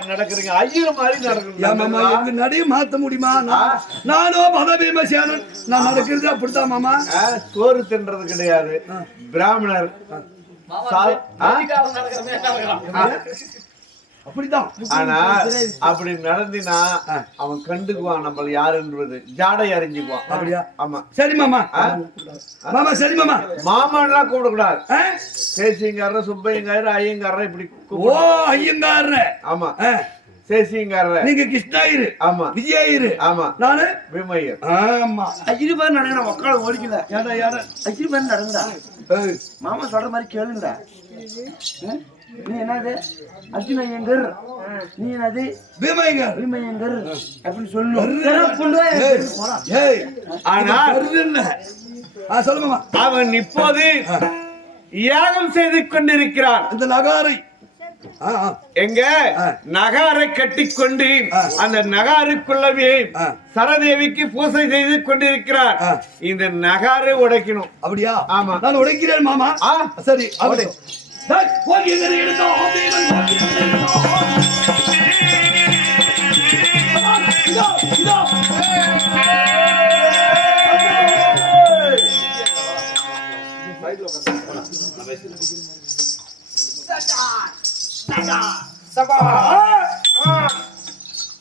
இப்படி ந- நடக்குறீங்க. ஐயர் மாதிரி நடக்குறீங்க. எங்க நடைய மாத்த முடியுமா? நான்- நானும் மத பீமசேனன் நான் நடக்கிறது அப்படித்தான் மாமா. சோறு தின்றது கிடையாது. பிராமணர். ஆனா அப்படி நடந்தினா அவன் கண்டுக்குவான் நம்மள யாருன்றது ஜாடை அறிஞ்சுக்குவான். அப்படியா? ஆமா. சரி மாமா. மாமா சரி மாமா. மாமான்லாம் கூப்பிடக்கூடாது. ஆ? சேசிங்காரர் சுப்பையங்காரர் ஐயங்காரர் இப்படி ஓ கூப்பிடு ஐயங்காரன ஆமா. சேசிங்காரர் நீங்க கிருஷ்ணாயிரு. ஆமா. விஜயாயிரு. ஆமா. நானு? விமையர். ஆமா. அஜினி பேர் நடக்கிற மக்களை ஓடிக்கல. ஏடா ஏடா அஜினி பேர் நடந்தா. ஏய், மாமா சொல்ற மாதிரி கேளுங்கடா? நீ என்னது? அர்ஜுன் ஐயங்கர் நீ என்னது? பீமையங்கார். பீம் ஐயங்கர் அப்படின்னு சொல்லு. மாமா. அவன் இப்போது யாகம் செய்து கொண்டிருக்கிறான். இந்த நகாரை. எங்க? நகாரை கட்டிக்கொண்டு அந்த நகாருக்குள்ளவே. சரதேவிக்கு பூசை செய்து கொண்டிருக்கிறார். இந்த நகாரை உடைக்கணும். அப்படியா? ஆமா. நான் உடைக்கிறேன் மாமா.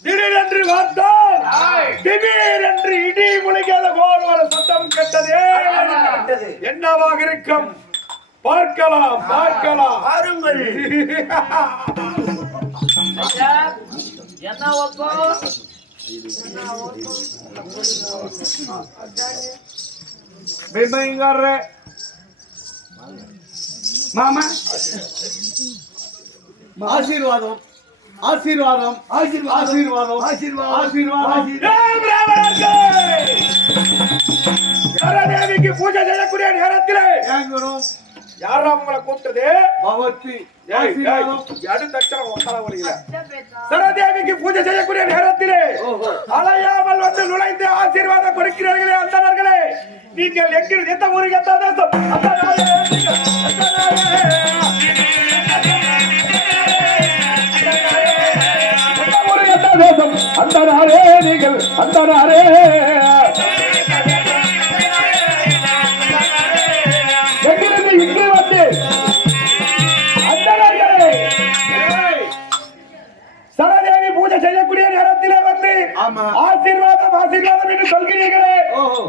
திடீரென்று திடீரென்று இடி போல் ஒரு சத்தம் கெட்டதே. என்னவாக இருக்கும்? பார்க்கலாம் பார்க்கலாம். பாருங்கள். என்ன ஒப்பம் பிம்பைங்காரரே, மாமா. ஆசீர்வாதம். ஆசீர்வாதம். ஆசீர்வாதம். ஆசீர்வாதம். ஆசீர்வாதம். தேவிக்கு பூஜை செய்யக்கூடிய நேரத்திலே யாரா உங்களை கூப்பிட்டது? வழியில சரதேவிக்கு பூஜை செய்யக்கூடிய நேரத்திலே அலையாமல் வந்து நுழைந்து ஆசீர்வாதம் கொடுக்கிறீர்களே அந்தனர்களே நீங்கள் எங்கிருந்து எந்த ஊருக்கு எந்த தேசம்? அந்த நாளே நீங்கள் அந்த நாளே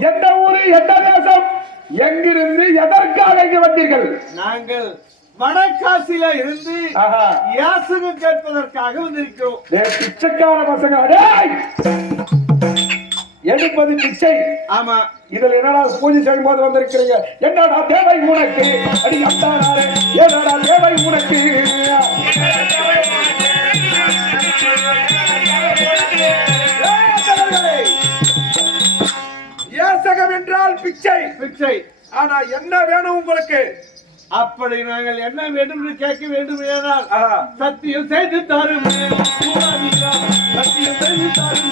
எந்த ஊரு எந்த தேசம்? எங்கிருந்து எதற்காக இங்கு வந்தீர்கள்? நாங்கள் வடகாசியில இருந்து. யாசகம் கேட்பதற்காக வந்திருக்கிறோம். பிச்சைக்கார பசங்க! எடுப்பது பிச்சை. ஆமா. இதில் என்னடா பூஜை செய்யும் போது வந்திருக்கிறீங்க? என்னடா தேவை உனக்கு? அடி அந்தாரே என்னடா தேவை உனக்கு? யாசகம் என்றால் பிச்சை பிச்சை ஆனா என்ன வேணும் உங்களுக்கு அப்படி நாங்கள் என்ன வேண்டும் என்று கேட்க வேண்டும் ஆஹா. சத்தியம் செய்து தருமே. சத்தியம் செய்து தருமே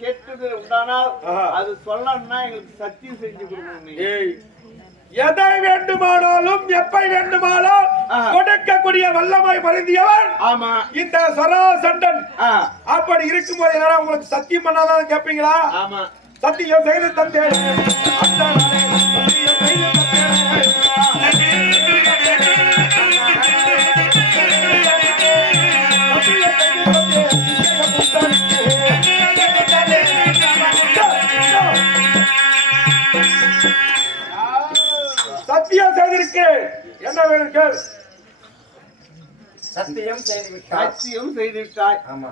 கேட்டது உண்டானால். அது சொல்லணும்னா எங்களுக்கு சத்தியம் செஞ்சு கொடுக்கணும் எதை வேண்டுமானாலும் எப்பை வேண்டுமானாலும். கொடுக்கக்கூடிய வல்லமை பருந்தியவன் ஆமா. இந்த சராசண்டன் அப்படி இருக்கும்போது என்னடா உங்களுக்கு சத்தியம் பண்ணாதான் கேட்பீங்களா? ஆமா. சத்தியம் செய்து தந்தேன். அந்த நாளே சத்தியம் செய்து தந்தேன். செய்திருக்கிறேன். என்ன வேணும் கேள். சத்தியம் செய்து விட்டார் சத்தியம் செய்து விட்டாய் ஆமா.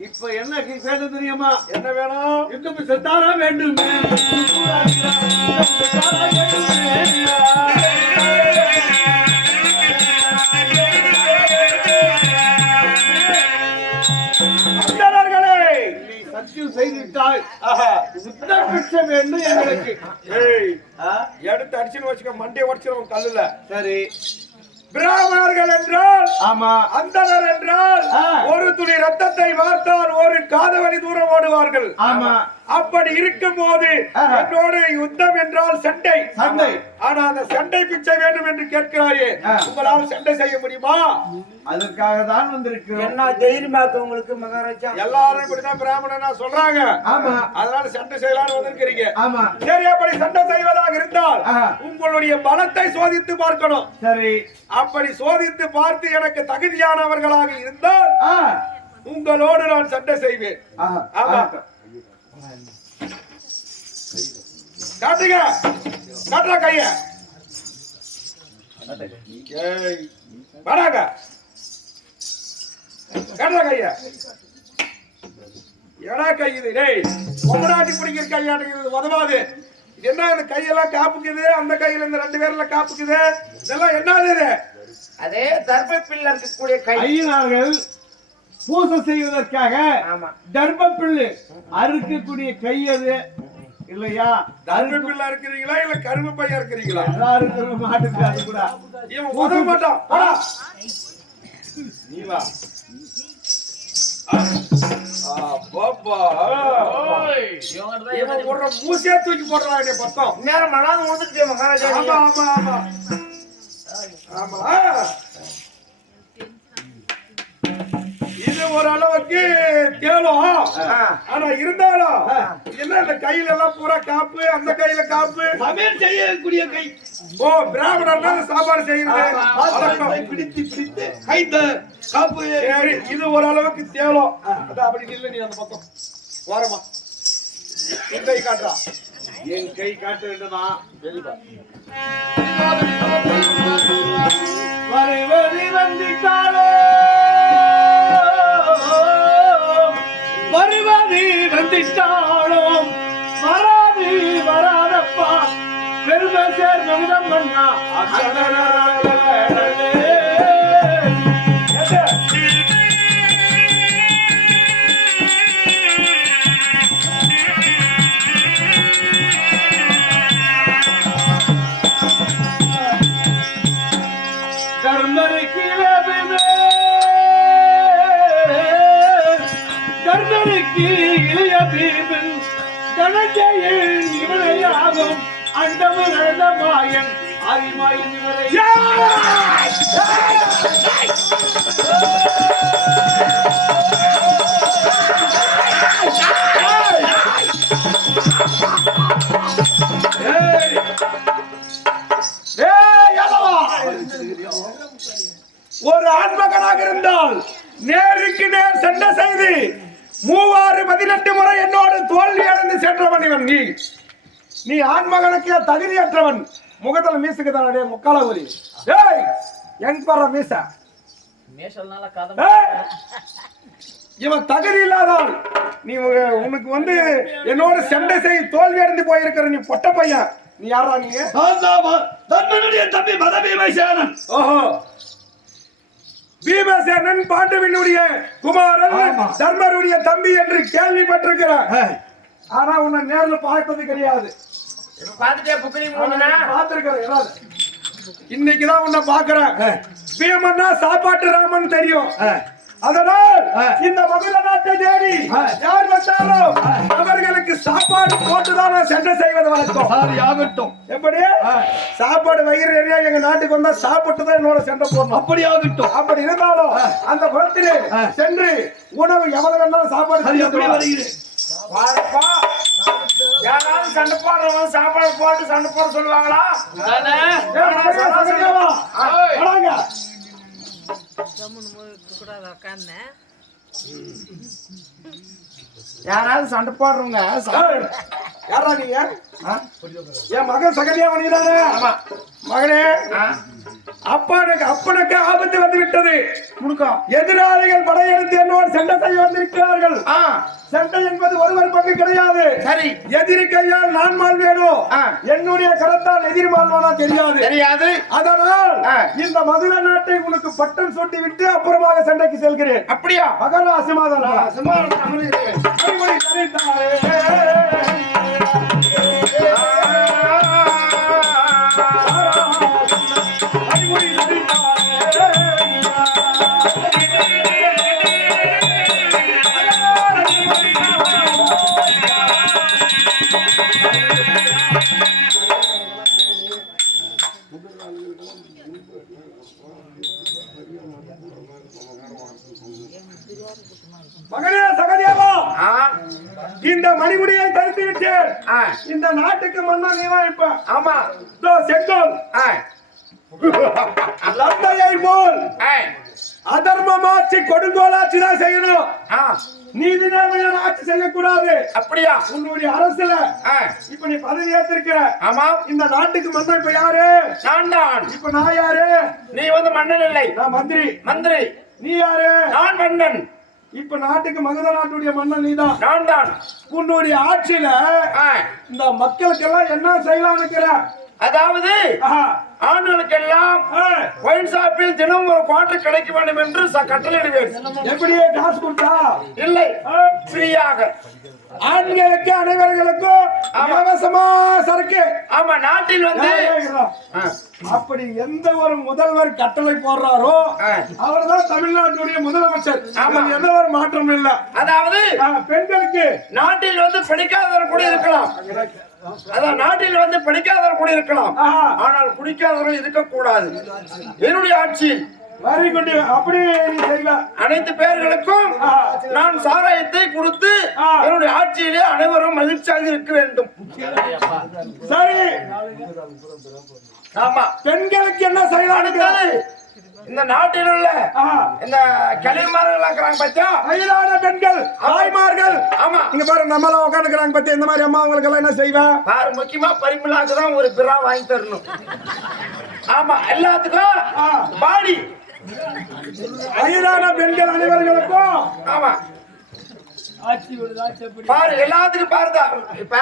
இப்ப என்ன வேணும் தெரியுமா? என்ன வேணும்? இன்னும் செத்தாரா வேண்டும்? அந்தணர்களே! நீ சத்தியம் செய்துவிட்டாய். ஆஹா. உத்தரபிட்சம் வேண்டும் எங்களுக்கு? எடுத்து அடிச்சுன்னு வச்சுக்க மண்டியை உடச்சிருவோம் கல்லுல. சரி. பிராமணர்கள் என்றால் ஆமா. அந்தனர் என்றால். ஒரு துளி ரத்தத்தை வார்த்தால் ஒரு காதவழி தூரம் ஓடுவார்கள். ஆமா. அப்படி இருக்கும் போது. என்னோடு யுத்தம் என்றால் சண்டை. சண்டை. ஆனா அந்த சண்டை பிச்சை வேண்டும் என்று கேட்கிறாயே. உங்களால் சண்டை செய்ய முடியுமா? அதற்காக தான் வந்திருக்கிறோம். என்ன தைரியமாக்க உங்களுக்கு மகாராஜா? எல்லாரும் இப்படிதான் பிராமணனா சொல்றாங்க. ஆமா. அதனால சண்டை செய்யலாம்னு வந்திருக்கிறீங்க. ஆமா. சரி அப்படி சண்டை செய்வதாக இருந்தால். உங்களுடைய பலத்தை சோதித்து பார்க்கணும். சரி. அப்படி சோதித்து பார்த்து எனக்கு தகுதியானவர்களாக இருந்தால் உங்களோடு நான் சண்டை செய்வேன். ஆஹா. ஆமா. காட்டுங்க. காட்டுறா கைய. ஏய், வாடாங்க காட்டுறா கைய. எடா கை இது? டேய் பொம்மராட்டி பிடிக்கிற கையாட்டுங்கிறது உதவாது. இது என்ன இந்த கையெல்லாம் காப்புக்குது? அந்த கையில இந்த ரெண்டு பேர்ல காப்புக்குது? இதெல்லாம் என்னது அதே தர்மப்பில்ல இருக்கக்கூடிய கை. ஐயனார்கள் பூசை செய்வதற்காக ஆமா. தர்ம பிள்ளை அறுக்கக்கூடிய கை அது இல்லையா? கரும்பு பிள்ளை இருக்கிறீங்களா இல்ல கரும்பு பையன் இருக்கிறீங்களா எல்லாருக்கும் மாட்டுக்கு அது கூட. இவன் உதவ மாட்டான். நீ வா. மூசையே தூக்கி என்னை பக்கம். நேரம் மனாது வந்துட்டு மகாராஜா. ஆமா ஆமா ஆமா. ஆமா. அளவுக்கு தேலும் ஆனா இருந்தாலும் என்ன இந்த கையில எல்லாம் பூரா காப்பு அந்த கையில காப்பு? சமையல் செய்யக்கூடிய கை. ஓ பிராமணர் தான் சாப்பாடு செய்யறது. பிடித்து பிடித்து கைத்த காப்பு. சரி இது ஓரளவுக்கு தேவலம் அதான் அப்படி நில்லு நீ அந்த பக்கம். ஓரமா. என் கை காட்டுறா. என் கை காட்ட வேண்டுமா? இவனையாகும் அண்டமு நடந்த மாயன் இவரை ஒரு ஆண்மகனாக இருந்தால் நேருக்கு நேர் சண்டை செய்து மூவாறு பதினெட்டு முறை என்னோடு தோல்வி அடைந்து சென்றவன் இவன். நீ நீ ஆண்மகனுக்கு தகுதியற்றவன். முகத்துல மீசுக்கு தானே முக்கால ஒலி ஏய் எங்க பாரு மீச. மேஷல்னால! இவன் தகுதி இல்லாதால் நீ உனக்கு வந்து என்னோட சண்டை செய்து தோல்வி அடைந்து போயிருக்கிற நீ பொட்ட பையன். நீ யாரா நீங்க தர்மனுடைய தம்பி மதபீமசேனன். ஓஹோ. பீமசேனன் பாண்டவனுடைய குமாரன் தர்மருடைய தம்பி என்று கேள்விப்பட்டிருக்கிறேன். ஆனா உன்னை நேர்ல பார்த்தது கிடையாது. பாத்துட்டே புக்கரி இன்னைக்குதான் உன்னை பாக்குறேன் பீமன்னா சாப்பாட்டு ராமன் தெரியும். அதனால் இந்த மகிழ நாட்டை தேடி யார் வந்தாலும் அவர்களுக்கு சாப்பாடு போட்டுதான் நான் சண்டை செய்வது வழக்கம். ஆகட்டும். எப்படி? சாப்பாடு வயிறு நிறைய எங்க நாட்டுக்கு வந்தா சாப்பிட்டு தான் என்னோட சண்டை போடணும். அப்படி ஆகட்டும் அப்படி இருந்தாலும் அந்த குளத்திலே சென்று உணவு எவ்வளவு வேணாலும் சாப்பாடு யாராவது சண்டை போடுறவங்க சாப்பாடு போட்டு சண்டை போட சொல்லுவாங்களா. யாராவது சண்டை போடுறவங்க யாரா நீங்க? என் மகன் சகரியா மணிதானே மகனே அப்பனுக்கு அப்பனுக்கு ஆபத்து வந்து விட்டது எதிராளிகள் படையெடுத்து என்னோடு சண்டை செய்ய வந்திருக்கிறார்கள். ஆ. சண்டை என்பது ஒருவர் பங்கு கிடையாது. சரி. எதிரி கையால் நான் மால் வேணும். என்னுடைய கரத்தால் எதிரி மால்வானா தெரியாது. தெரியாது. அதனால். இந்த மதுரை நாட்டை உனக்கு பட்டம் சுட்டி விட்டு அப்புறமாக சண்டைக்கு செல்கிறேன். அப்படியா? மகரா சிமாதான் சும்மா அதர்மமாட்சி கொடுங்கோலாட்சி தான் செய்யணும். ஆ. நீதி நேர்மையான ஆட்சி செய்யக்கூடாது. அப்படியா? உன்னுடைய அரசுல இப்ப நீ பதவி ஏத்திருக்கிற. ஆமா. இந்த நாட்டுக்கு மன்னன் இப்ப யாரு? நான் தான். இப்ப நான் யாரு? நீ வந்து மன்னன் இல்லை. நான் மந்திரி. மந்திரி. நீ யாரு? நான் மன்னன். இப்ப நாட்டுக்கு மகத நாட்டுடைய மன்னன் நீதான். நான் தான். உன்னுடைய ஆட்சியில இந்த மக்களுக்கெல்லாம் என்ன செய்யலாம் இருக்கிற அதாவது ஆண்களுக்கெல்லாம் ஒயின் ஷாப்பில் தினம் ஒரு குவார்டர் கிடைக்க வேண்டும் என்று கட்டளையிடுவேன். எப்படியே காசு கொடுத்தா? இல்லை. ஃப்ரீயாக. ஆண்களுக்கு அனைவர்களுக்கும். இலவசமா சரக்கு. ஆமா நாட்டில் வந்து அப்படி எந்த ஒரு முதல்வர் கட்டளை போடுறாரோ ஆ. அவர்தான் தமிழ்நாட்டுடைய முதலமைச்சர். எந்த ஒரு மாற்றம் இல்ல. அதாவது பெண்களுக்கு. நாட்டில் வந்து படிக்காதவர் கூட இருக்கலாம். அதான் நாட்டில் வந்து படிக்காதவர் கூட இருக்கலாம். ஆனால் குடிக்காதவர்கள் இருக்கக்கூடாது. என்னுடைய ஆட்சியில் வெரி குட் அப்படி அனைத்து பேர்களுக்கும். நான் சாராயத்தை கொடுத்து. என்னுடைய ஆட்சியிலே அனைவரும் மகிழ்ச்சியாக இருக்க வேண்டும். சரி. ஆமா. பெண்களுக்கு என்ன செய்யலாம் இந்த நாட்டில் உள்ள. இந்த கலைமார்கள் இருக்கிறாங்க பத்தியா? வயதான பெண்கள் தாய்மார்கள். ஆமா. இங்க பாரு நம்மளாம் உட்காந்துக்கிறாங்க பத்தி இந்த மாதிரி அம்மா உங்களுக்கு எல்லாம் என்ன செய்வ? பாரு முக்கியமா பரிமளாக்கு தான் ஒரு பிறா வாங்கி தரணும். ஆமா எல்லாத்துக்கும். பாடி. வயதான பெண்கள் அனைவர்களுக்கும். ஆமா. பாரு எல்லாத்துக்கும் பாருதா. இப்ப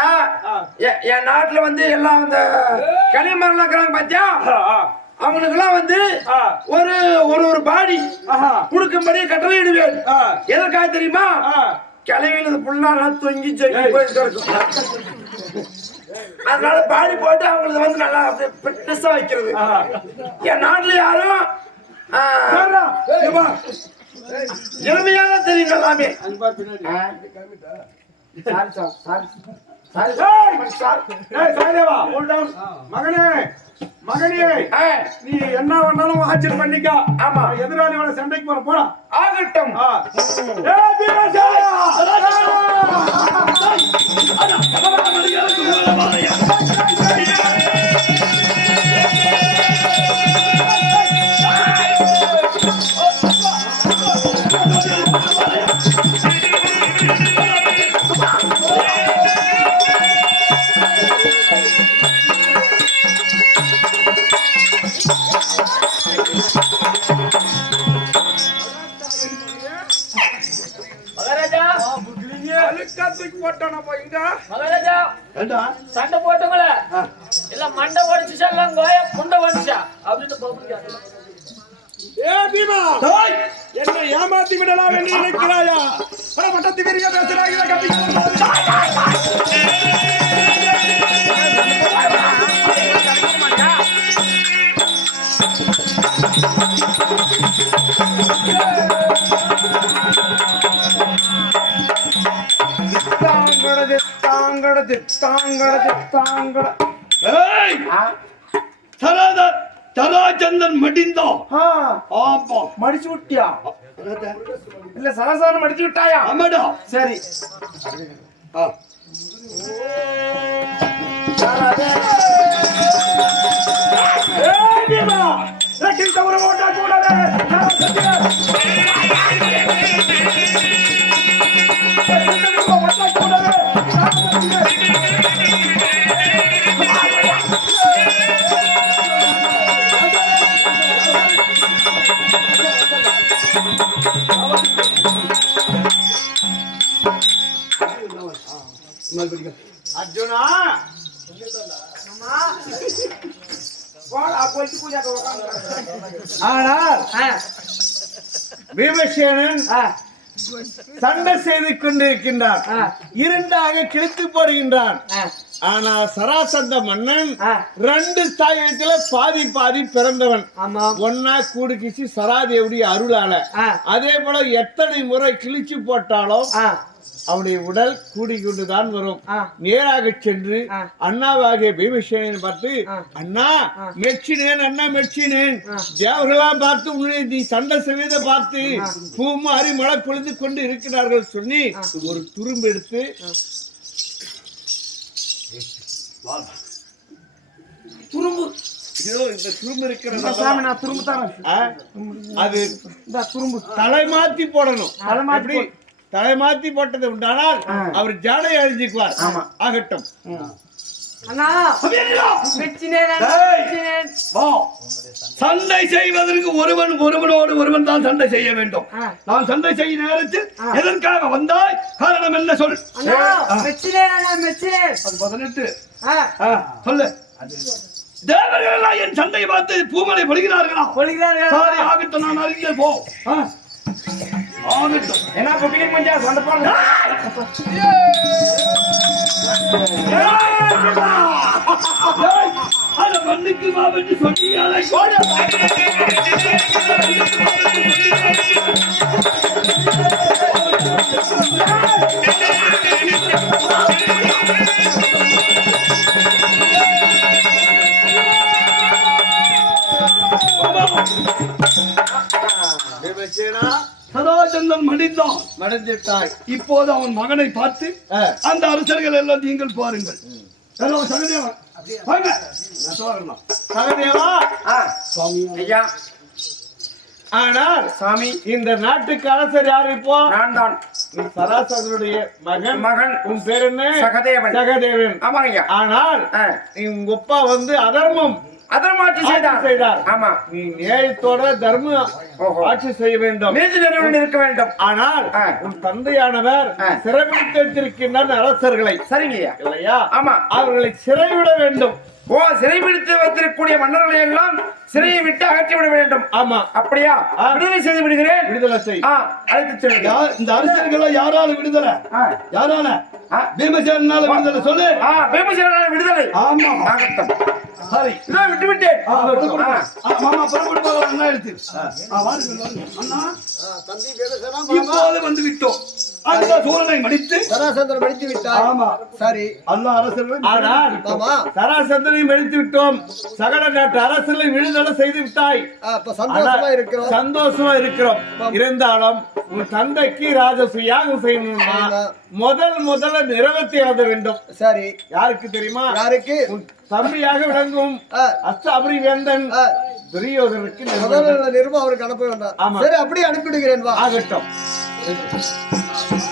என் நாட்டுல வந்து எல்லாம் இந்த களிமரம் இருக்கிறாங்க பாத்தியா? அவனுக்கு எல்லாம் வந்து ஆ. ஒரு ஒரு ஒரு பாடி ஆஹா. கொடுக்கும்படி கட்டளையிடுவேன். ஆ. எதற்காக தெரியுமா? ஆ. கிளவியில் புல்லாலாம் தொங்கி ஜெங்கி போயிட்டு அதனால பாடி போட்டு அவங்களுக்கு வந்து நல்லா அப்படியே ஃபிட்னஸா வைக்கிறது. ஆஹா. என் நாட்டுல யாரும். எளிமையாக தெரியும் எல்லாமே. hold down. மகனே. மகனே நீ என்ன வேணாலும் ஆச்சரியம் பண்ணிக்க. ஆமா. எதிராளியோட சண்டைக்கு போற போடா. ஆகட்டும். ஏ பீமா! என்னை ஏமாத்தி விடலாம் என்று நினைக்கிறாயா? மட்டத்துக்கு பேசுறாங்க கட்டி தாங்கடது, தாங்கடது, தாங்கடது, தாங்கட. ஏய்! சராச்சந்திரன் மடிந்தோம் ஆமா மடிச்சு விட்டியா இல்ல சரசாரம் மடிச்சு விட்டாயா ஆமாடா சரி ஆ. ஏய் பீமா ரெட்டி தவற ஓட்டா கூடாது நான் அர்ஜுனா! போடா, போயிட்டு பூஜாக்கு உட்காந்து. ஆனால் பீமசேனன் சண்டை செய்து கொண்டிருக்கின்றான். இரண்டாக கிழித்து போடுகின்றான். ஆனால் சராசந்த மன்னன் ரெண்டு தாயத்துல பாதி பாதி பிறந்தவன். ஒன்னா கூடுக்கிச்சு சராதேவுடைய அருளால. அதே போல எத்தனை முறை கிழிச்சு போட்டாலும் அவனுடைய உடல் கூடிக்கொண்டுதான் வரும். நேராக சென்று அண்ணாவாகிய பீமசேனன் பார்த்து அண்ணா மெச்சினேன் அண்ணா மெச்சினேன். தேவர்களாம் பார்த்து உன்னை நீ சண்டை செய்வதை பார்த்து பூ மாறி மழை பொழுது கொண்டு இருக்கிறார்கள் சொல்லி ஒரு துரும்பு எடுத்து துரும்பு. இதோ இந்த துரும்பு இருக்கிறது சாமி நான் துரும்பு தரேன் ஆ? அது இந்த துரும்பு. தலை மாத்தி போடணும். தலை மாத்தி தலை மாத்தி போட்டது உண்டானால் அவர் ஜாடை அழிஞ்சுக்குவார் ஆகட்டும். சண்டை செய்வதற்கு ஒருவன் ஒருவனோடு ஒருவன் தான் சண்டை செய்ய வேண்டும். நான் சண்டை செய்யும் நேரத்தில் எதற்காக வந்தாய்? காரணம் என்ன சொல். அண்ணா மெச்சினேன் அண்ணா மெச்சினேன் அது பதினெட்டு. சொல்லு. தேவர்கள் எல்லாம் என் சண்டை பார்த்து பூமலை பொழிகிறார்களா? கொள்கிறார்கள் சாரி ஆகட்டும் நான் அருகிலே போ. என்ன புக்கிங் பஞ்சா சொந்த போன அதை மண்ணுக்கு மாவென்று சொல்லி மடிந்தான் மடிந்துட்டாய் இப்போது அவன் மகனை பார்த்து. அந்த அரசர்கள் எல்லாம் நீங்கள் பாருங்கள். எல்லாம் வாங்க. சகதேவா. ஐயா. ஆனால் சாமி. இந்த நாட்டுக்கு அரசர் யார் இப்போ? நான் தான். உன் சராசரனுடைய மகன். மகன். உன் பேர் என்ன? சகதேவன். சகதேவன். ஆமாங்க ஆனால். உங்க அப்பா வந்து அதர்மம். அதர்மாட்சி செய்தார். ஆமா. நீ நியாயத்தோட தர்ம. ஆட்சி செய்ய வேண்டும். நீதி நிறைவுடன் இருக்க வேண்டும். ஆனால். உன் தந்தையானவர் ஆ. சிறைபிடித்து வைத்திருக்கின்றார் அரசர்களை. சரிங்க ஐயா இல்லையா? ஆமா. அவர்களை சிறைவிட வேண்டும். ஓ சிறைபிடித்து வைத்திருக்கக்கூடிய மன்னர்களை எல்லாம் சிறையை விட்டு அகற்றி விட வேண்டும். ஆமா. அப்படியா. விடுதலை செய்து விடுகிறேன். விடுதலை செய். ஆ அழைத்து இந்த அரசர்கள் யாரால விடுதலை. யாரால. பீமசேனால விடுதலை சொல்லு. ஆ பீமசேனால விடுதலை. ஆமா. ஆகட்டும் சரி. இதோ விட்டு விட்டேன் மாமா அண்ணா எடுத்து. இப்போது வந்து விட்டோம். அந்த மடித்து சராசந்திரன் படித்து விட்டார் ஆமா. சரி. அல்லா அரசர்கள் ஆனால் ஆமா சராசந்தனையும் எடுத்து விட்டோம். சகல நாட்டு அரசர்களை விடுதலை செய்து விட்டாய். ஆ, இப்ப சந்தோஷமா இருக்கிறோம். சந்தோஷமா இருக்கிறோம். இருந்தாலும் உன் தந்தைக்கு ராஜசு யாகம் செய்யணும்னா. முதல் முதல்ல நிறைவேற்றி எழுத வேண்டும். சரி. யாருக்கு தெரியுமா? யாருக்கு? தம்பியாக விளங்கும் ஆ. அஸ்தாபுரி வேந்தன் துரியோதனுக்கு. நிருபம் அவருக்கு அனுப்ப வேண்டாம். சரி அப்படியே அனுப்பிடுகிறேன் ஆகட்டும். Gracias.